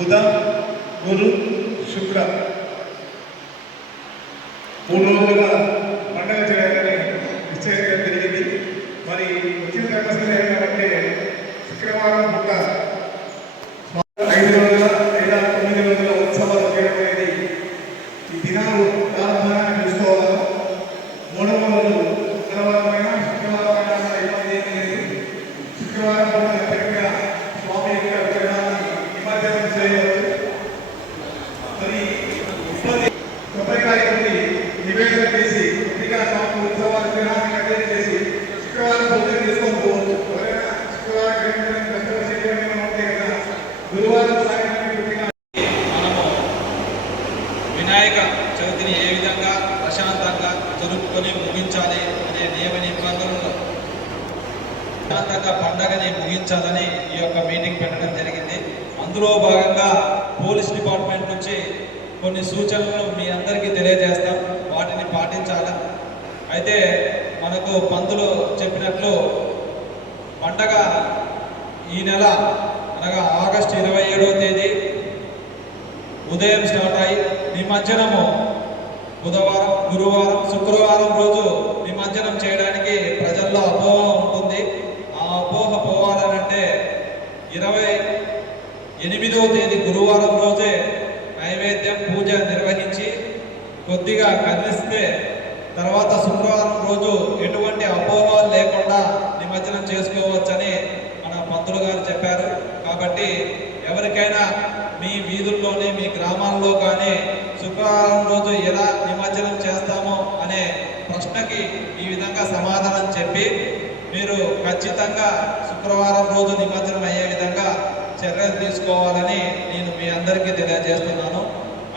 బుధ గురు శుక్ర. మూడు రోజులుగా పండగ చేయాలని నిశ్చయంగా జరిగింది. మరి వచ్చిన ధర్మశీల కాబట్టి శుక్రవారం పూట ఐదు రోజుల లేదా తొమ్మిది రోజుల ఉత్సవాలు చేయడం అనేది ఈ దినాలు ప్రారంభంగా చూసుకోవాలి? మూడవ రోజు మంగళవారమైన శుక్రవారమైన ఇబ్బంది ఏమీ లేదు. శుక్రవారం పూట చక్కగా స్వామి యొక్క విగ్రహాన్ని నిమజ్జనం చేయవచ్చు మరి ఇబ్బంది కొబ్బరికాయ కొట్టి నివేదన చేసి కొద్దిగా మాకు ఉత్సవాలు విగ్రహాన్ని కట్టేది చేసి శుక్రవారం పూజలు చేసుకొని పోవచ్చు ఎవరైనా శుక్రవారం గ్రహించడం కష్టం చేయడం ఉంటే కదా గురువారం సాయంత్రం కొద్దిగా మనము వినాయక చవితిని ఏ విధంగా ప్రశాంతంగా జరుపుకొని ముగించాలి అనే నియమ నిబంధనలు ప్రశాంతంగా పండగని ముగించాలని ఈ యొక్క మీటింగ్ పెట్టడం జరిగింది. అందులో భాగంగా పోలీస్ డిపార్ట్మెంట్ నుంచి కొన్ని సూచనలు మీ అందరికీ తెలియజేస్తాం. వాటిని పాటించాలి? అయితే మనకు పంతులు చెప్పినట్లు పండగ ఈ నెల అనగా ఆగస్టు ఇరవై ఏడవ తేదీ ఉదయం స్టార్ట్ అయ్యి నిమజ్జనము బుధవారం గురువారం శుక్రవారం రోజు నిమజ్జనం చేయడానికి ప్రజల్లో అపోహ ఉంటుంది. ఆ అపోహ పోవాలనంటే ఇరవై ఎనిమిదవ తేదీ గురువారం రోజే నైవేద్యం పూజ నిర్వహించి కొద్దిగా కదిలిస్తే తర్వాత శుక్రవారం రోజు ఎటువంటి అపోహలు లేకుండా నిమజ్జనం చేసుకోవచ్చని మన పంతులు గారు చెప్పారు. కాబట్టి ఎవరికైనా మీ వీధుల్లోనే మీ గ్రామాల్లో కానీ శుక్రవారం రోజు ఎలా నిమజ్జనం చేస్తామో అనే ప్రశ్నకి ఈ విధంగా సమాధానం చెప్పి మీరు ఖచ్చితంగా శుక్రవారం రోజు నిమజ్జనం అయ్యే విధంగా చర్యలు తీసుకోవాలని నేను మీ అందరికీ తెలియజేస్తున్నాను.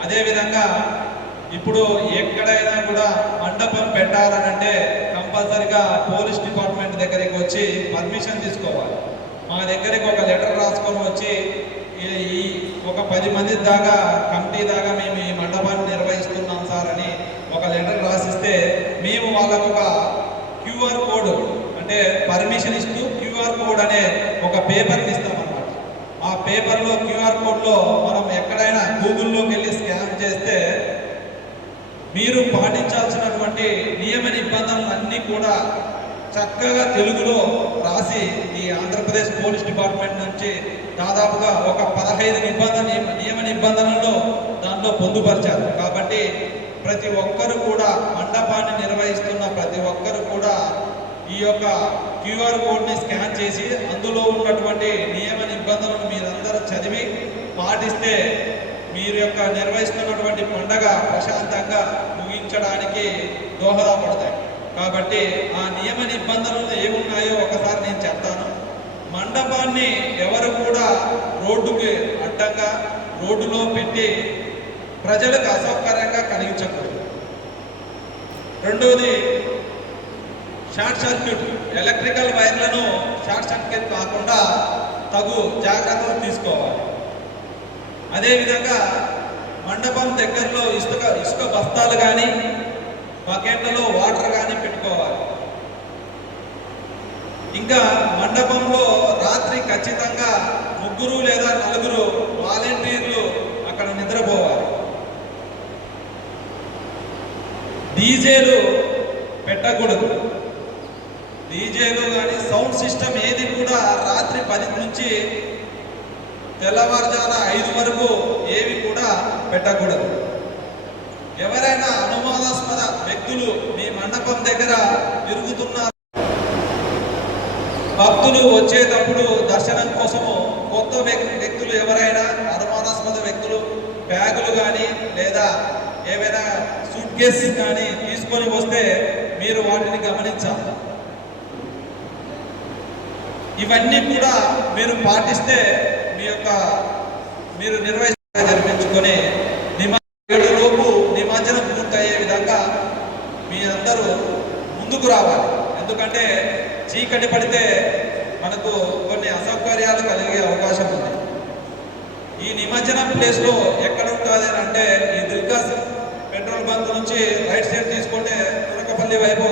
అదేవిధంగా ఇప్పుడు ఎక్కడైనా కూడా మండపం పెట్టాలనంటే కంపల్సరిగా పోలీస్ డిపార్ట్మెంట్ దగ్గరికి వచ్చి పర్మిషన్ తీసుకోవాలి. మా దగ్గరికి ఒక లెటర్ రాసుకొని వచ్చి ఈ- ఒక పది మంది దాకా కమిటీ దాకా మేము ఈ మండపాన్ని నిర్వహిస్తున్నాం సార్ అని ఒక లెటర్ రాసిస్తే మేము వాళ్ళకు ఒక క్యూఆర్ కోడ్ అంటే పర్మిషన్ ఇస్తూ క్యూఆర్ కోడ్ అనే ఒక పేపర్ని ఇస్తామన్నమాట. ఆ పేపర్లో క్యూఆర్ కోడ్లో మనం ఎక్కడైనా గూగుల్లోకి వెళ్ళి స్కాన్ చేస్తే మీరు పాటించాల్సినటువంటి నియమ నిబంధనలు అన్నీ కూడా చక్కగా తెలుగులో రాసి ఈ ఆంధ్రప్రదేశ్ పోలీస్ డిపార్ట్మెంట్ నుంచి దాదాపుగా ఒక పదహైదు నిబంధన నియమ నిబంధనలు దాంట్లో పొందుపరిచారు. కాబట్టి ప్రతి ఒక్కరు కూడా మండపాన్ని నిర్వహిస్తున్న ప్రతి ఒక్కరు కూడా ఈ యొక్క క్యూఆర్ కోడ్ని స్కాన్ చేసి అందులో ఉన్నటువంటి నియమ నిబంధనలు మీరందరూ చదివి పాటిస్తే మీరు యొక్క నిర్వహిస్తున్నటువంటి పండగ ప్రశాంతంగా ముగించడానికి దోహదపడతాయి. కాబట్టి ఆ నియమ నిబంధనలు ఏమున్నాయో ఒకసారి నేను చెప్తాను. మండపాన్ని ఎవరు కూడా రోడ్డుకి అడ్డంగా రోడ్డులో పెట్టి ప్రజలకు అసౌకర్యంగా కలిగించకూడదు. రెండవది షార్ట్ సర్క్యూట్ ఎలక్ట్రికల్ వైర్లను షార్ట్ సర్క్యూట్ కాకుండా తగు జాగ్రత్తలు తీసుకోవాలి. అదేవిధంగా మండపం దగ్గరలో ఇసుక ఇసుక బస్తాలు కానీ బకెట్లలో వాటర్ కానీ పెట్టుకోవాలి. ఇంకా మండపంలో రాత్రి ఖచ్చితంగా ముగ్గురు లేదా నలుగురు వాలంటీర్లు అక్కడ నిద్రపోవాలి. డీజేలు పెట్టకూడదు. డీజేలు కానీ సౌండ్ సిస్టమ్ ఏది కూడా రాత్రి పది నుంచి తెల్లవారుజాన ఐదు వరకు ఏవి కూడా పెట్టకూడదు. ఎవరైనా భక్తులు మీ మండపం దగ్గర తిరుగుతున్నారు. భక్తులు వచ్చేటప్పుడు దర్శనం కోసము కొత్త వ్యక్తులు ఎవరైనా అనుమానాస్పద వ్యక్తులు బ్యాగులు కానీ లేదా ఏవైనా సూట్ కేసెస్ కానీ తీసుకొని వస్తే మీరు వాటిని గమనించాలి. ఇవన్నీ కూడా మీరు పాటిస్తే మీ యొక్క మీరు నిర్వహించుకొని మీరందరూ ముందుకు రావాలి. ఎందుకంటే చీకటి పడితే మనకు కొన్ని అసౌకర్యాలు కలిగే అవకాశం ఉంది. ఈ నిమజ్జనం ప్లేస్లో ఎక్కడ ఉంటుంది అని అంటే ఈ దుర్గా పెట్రోల్ బంక్ నుంచి రైట్ సైడ్ తీసుకుంటే తురకపల్లి వైపు